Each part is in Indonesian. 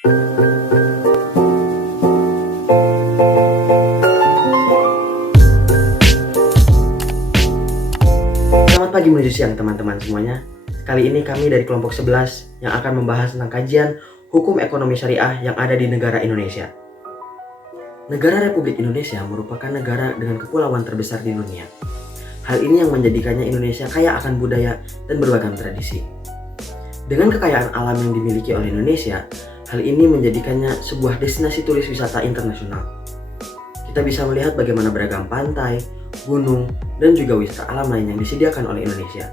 Selamat pagi menuju siang teman-teman semuanya. Kali ini kami dari kelompok 11 yang akan membahas tentang kajian hukum ekonomi syariah yang ada di negara Indonesia. Negara Republik Indonesia merupakan negara dengan kepulauan terbesar di dunia. Hal ini yang menjadikannya Indonesia kaya akan budaya dan beragam tradisi. Dengan kekayaan alam yang dimiliki oleh Indonesia, hal ini menjadikannya sebuah destinasi turis wisata internasional. Kita bisa melihat bagaimana beragam pantai, gunung, dan juga wisata alam lain yang disediakan oleh Indonesia.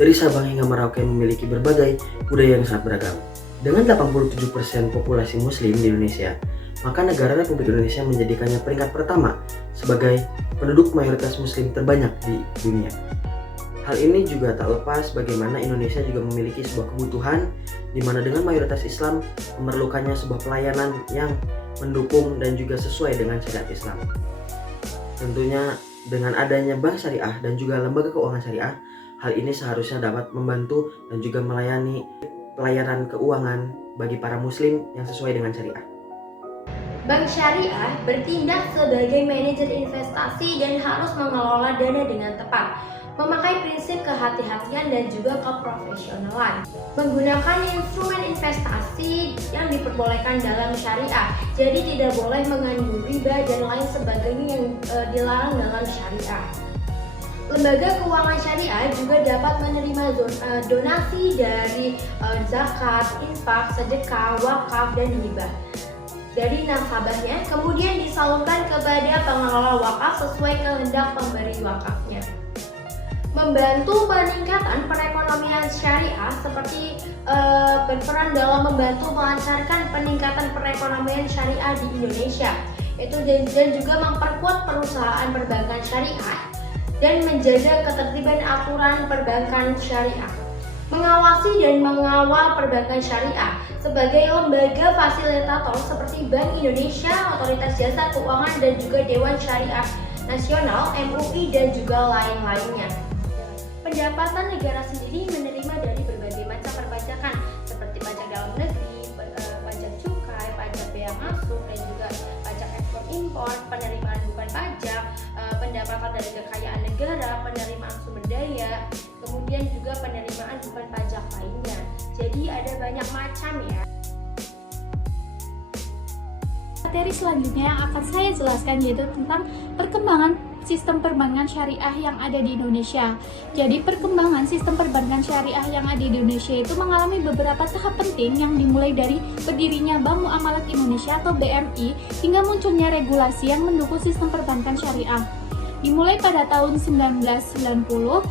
Dari Sabang hingga Merauke memiliki berbagai budaya yang sangat beragam. Dengan 87% populasi muslim di Indonesia, maka negara Republik Indonesia menjadikannya peringkat pertama sebagai penduduk mayoritas muslim terbanyak di dunia. Hal ini juga tak lepas bagaimana Indonesia juga memiliki sebuah kebutuhan di mana dengan mayoritas Islam memerlukannya sebuah pelayanan yang mendukung dan juga sesuai dengan syariat Islam. Tentunya dengan adanya bank syariah dan juga lembaga keuangan syariah, hal ini seharusnya dapat membantu dan juga melayani pelayanan keuangan bagi para muslim yang sesuai dengan syariah. Bank syariah bertindak sebagai manajer investasi dan harus mengelola dana dengan tepat, memakai prinsip kehati-hatian dan juga keprofesionalan, menggunakan instrumen investasi yang diperbolehkan dalam syariah, jadi tidak boleh mengandung riba dan lain sebagainya yang dilarang dalam syariah. Lembaga keuangan syariah juga dapat menerima donasi dari zakat, infak, sedekah, wakaf, dan hibah dari nasabahnya, kemudian disalurkan kepada pengelola wakaf sesuai kehendak pemberi wakafnya. Membantu peningkatan perekonomian syariah seperti berperan dalam membantu melancarkan peningkatan perekonomian syariah di Indonesia, itu dan juga memperkuat perusahaan perbankan syariah dan menjaga ketertiban aturan perbankan syariah. Mengawasi dan mengawal perbankan syariah sebagai lembaga fasilitator seperti Bank Indonesia, Otoritas Jasa Keuangan, dan juga Dewan Syariah Nasional (MUI) dan juga lain-lainnya. Pendapatan negara sendiri menerima dari berbagai macam perpajakan seperti pajak dalam negeri, pajak cukai, pajak bea masuk, dan juga pajak ekspor impor, penerimaan bukan pajak, pendapatan dari kekayaan negara, penerimaan sumber daya, kemudian juga penerimaan bukan pajak lainnya. Jadi ada banyak macam ya. Materi selanjutnya yang akan saya jelaskan yaitu tentang perkembangan sistem perbankan syariah yang ada di Indonesia. Jadi perkembangan sistem perbankan syariah yang ada di Indonesia itu mengalami beberapa tahap penting yang dimulai dari berdirinya Bank Muamalat Indonesia atau BMI hingga munculnya regulasi yang mendukung sistem perbankan syariah. Dimulai pada tahun 1990,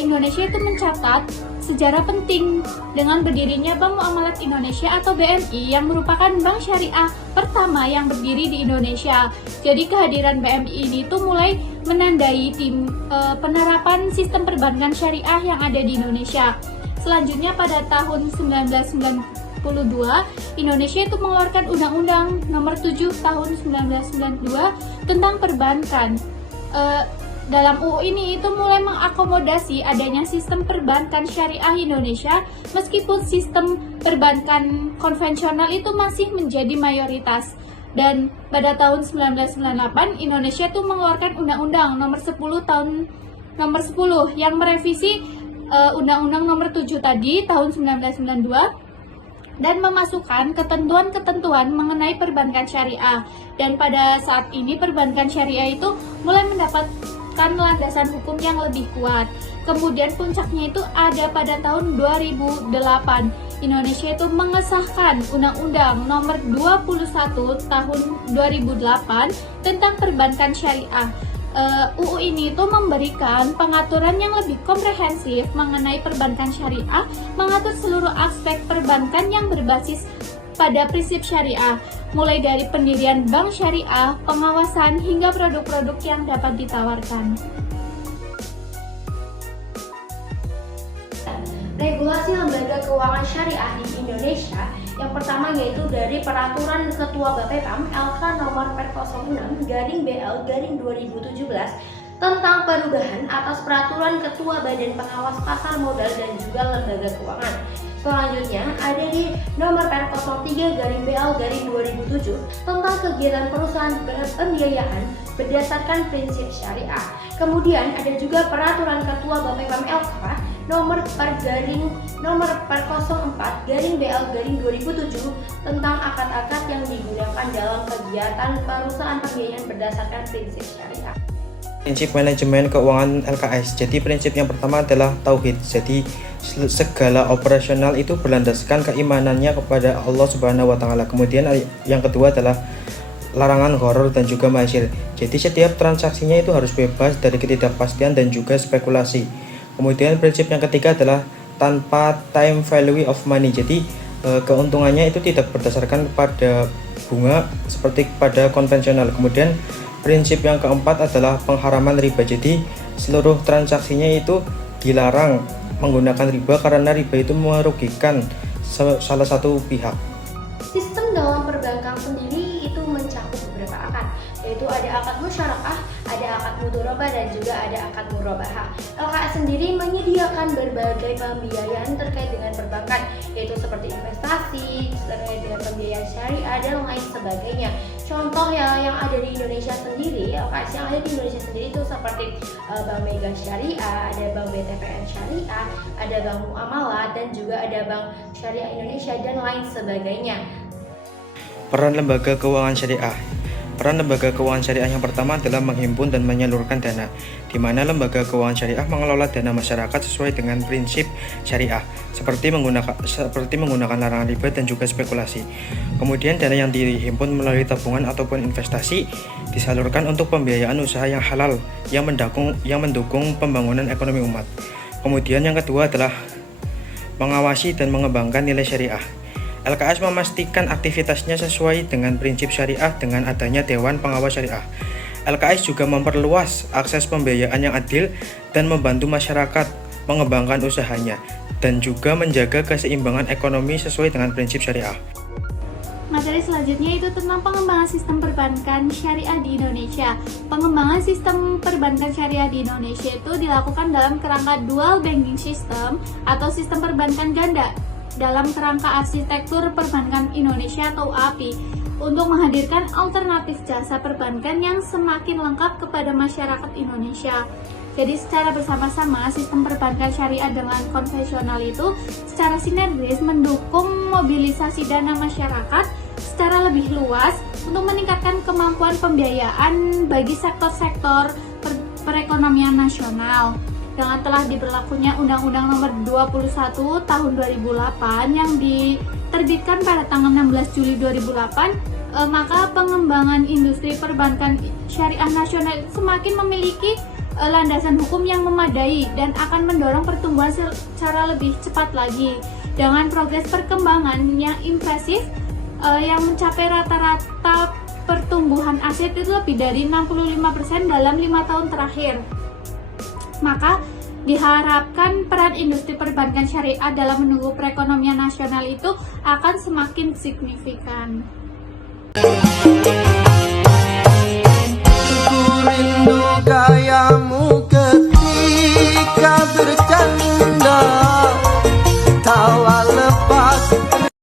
Indonesia itu mencatat sejarah penting dengan berdirinya Bank Muamalat Indonesia atau BMI yang merupakan bank syariah pertama yang berdiri di Indonesia. Jadi kehadiran BMI ini itu mulai menandai penerapan sistem perbankan syariah yang ada di Indonesia. Selanjutnya pada tahun 1992, Indonesia itu mengeluarkan Undang-Undang Nomor 7 Tahun 1992 tentang perbankan. Dalam UU ini itu mulai mengakomodasi adanya sistem perbankan syariah Indonesia meskipun sistem perbankan konvensional itu masih menjadi mayoritas. Dan pada tahun 1998 Indonesia itu mengeluarkan Undang-Undang Nomor 10 Tahun Nomor 10 yang merevisi Undang-Undang Nomor 7 tadi tahun 1992 dan memasukkan ketentuan-ketentuan mengenai perbankan syariah. Dan pada saat ini perbankan syariah itu mulai mendapatkan landasan hukum yang lebih kuat. Kemudian puncaknya itu ada pada tahun 2008. Indonesia itu mengesahkan Undang-Undang Nomor 21 Tahun 2008 tentang perbankan syariah. UU ini itu memberikan pengaturan yang lebih komprehensif mengenai perbankan syariah, mengatur seluruh aspek perbankan yang berbasis pada prinsip syariah, mulai dari pendirian bank syariah, pengawasan, hingga produk-produk yang dapat ditawarkan. Regulasi lembaga keuangan syariah di Indonesia yang pertama yaitu dari Peraturan Ketua Bapepam LK Nomor 06/BL/2017 tentang perubahan atas peraturan Ketua Badan Pengawas Pasar Modal dan juga Lembaga Keuangan. Selanjutnya ada di nomor Per 03/BL/2007 tentang kegiatan perusahaan pembiayaan berdasarkan prinsip syariah. Kemudian ada juga peraturan Ketua BPPMLK nomor Per 04/BL/2007 tentang akad-akad yang digunakan dalam kegiatan perusahaan pembiayaan berdasarkan prinsip syariah. Prinsip manajemen keuangan LKS. Jadi prinsip yang pertama adalah tauhid. Jadi segala operasional itu berlandaskan keimanannya kepada Allah Subhanahu wa taala. Kemudian yang kedua adalah larangan gharar dan juga maisir. Jadi setiap transaksinya itu harus bebas dari ketidakpastian dan juga spekulasi. Kemudian prinsip yang ketiga adalah tanpa time value of money. Jadi keuntungannya itu tidak berdasarkan pada bunga seperti pada konvensional. Kemudian prinsip yang keempat adalah pengharaman riba. Jadi seluruh transaksinya itu dilarang menggunakan riba karena riba itu merugikan salah satu pihak. Sistem dalam perbankan sendiri itu mencakup beberapa akad, yaitu ada akad musyarakah, ada akad mudharabah dan juga ada akad murabahah. LKS sendiri menyediakan berbagai pembiayaan terkait dengan perbankan, yaitu seperti investasi, terkait dengan pembiayaan syariah dan lain sebagainya. Contoh yang ada di Indonesia sendiri, LKS yang ada di Indonesia sendiri itu seperti Bank Mega Syariah, ada Bank BTPN Syariah, ada Bank Muamalah dan juga ada Bank Syariah Indonesia dan lain sebagainya. Peran lembaga keuangan syariah. Peran lembaga keuangan syariah yang pertama adalah menghimpun dan menyalurkan dana, di mana lembaga keuangan syariah mengelola dana masyarakat sesuai dengan prinsip syariah, seperti menggunakan larangan riba dan juga spekulasi. Kemudian dana yang dihimpun melalui tabungan ataupun investasi disalurkan untuk pembiayaan usaha yang halal yang mendukung pembangunan ekonomi umat. Kemudian yang kedua adalah mengawasi dan mengembangkan nilai syariah. LKS memastikan aktivitasnya sesuai dengan prinsip syariah dengan adanya Dewan Pengawas Syariah. LKS juga memperluas akses pembiayaan yang adil dan membantu masyarakat mengembangkan usahanya dan juga menjaga keseimbangan ekonomi sesuai dengan prinsip syariah. Materi selanjutnya itu tentang pengembangan sistem perbankan syariah di Indonesia. Pengembangan sistem perbankan syariah di Indonesia itu dilakukan dalam kerangka dual banking system atau sistem perbankan ganda dalam kerangka arsitektur perbankan Indonesia atau API untuk menghadirkan alternatif jasa perbankan yang semakin lengkap kepada masyarakat Indonesia. Jadi secara bersama-sama sistem perbankan syariah dengan konvensional itu secara sinergis mendukung mobilisasi dana masyarakat secara lebih luas untuk meningkatkan kemampuan pembiayaan bagi sektor-sektor perekonomian nasional. Dengan telah diberlakunya Undang-Undang Nomor 21 Tahun 2008 yang diterbitkan pada tanggal 16 Juli 2008, maka pengembangan industri perbankan syariah nasional semakin memiliki landasan hukum yang memadai dan akan mendorong pertumbuhan secara lebih cepat lagi dengan progres perkembangan yang impresif yang mencapai rata-rata pertumbuhan aset itu lebih dari 65% dalam 5 tahun terakhir. Maka diharapkan peran industri perbankan syariah dalam menunggu perekonomian nasional itu akan semakin signifikan.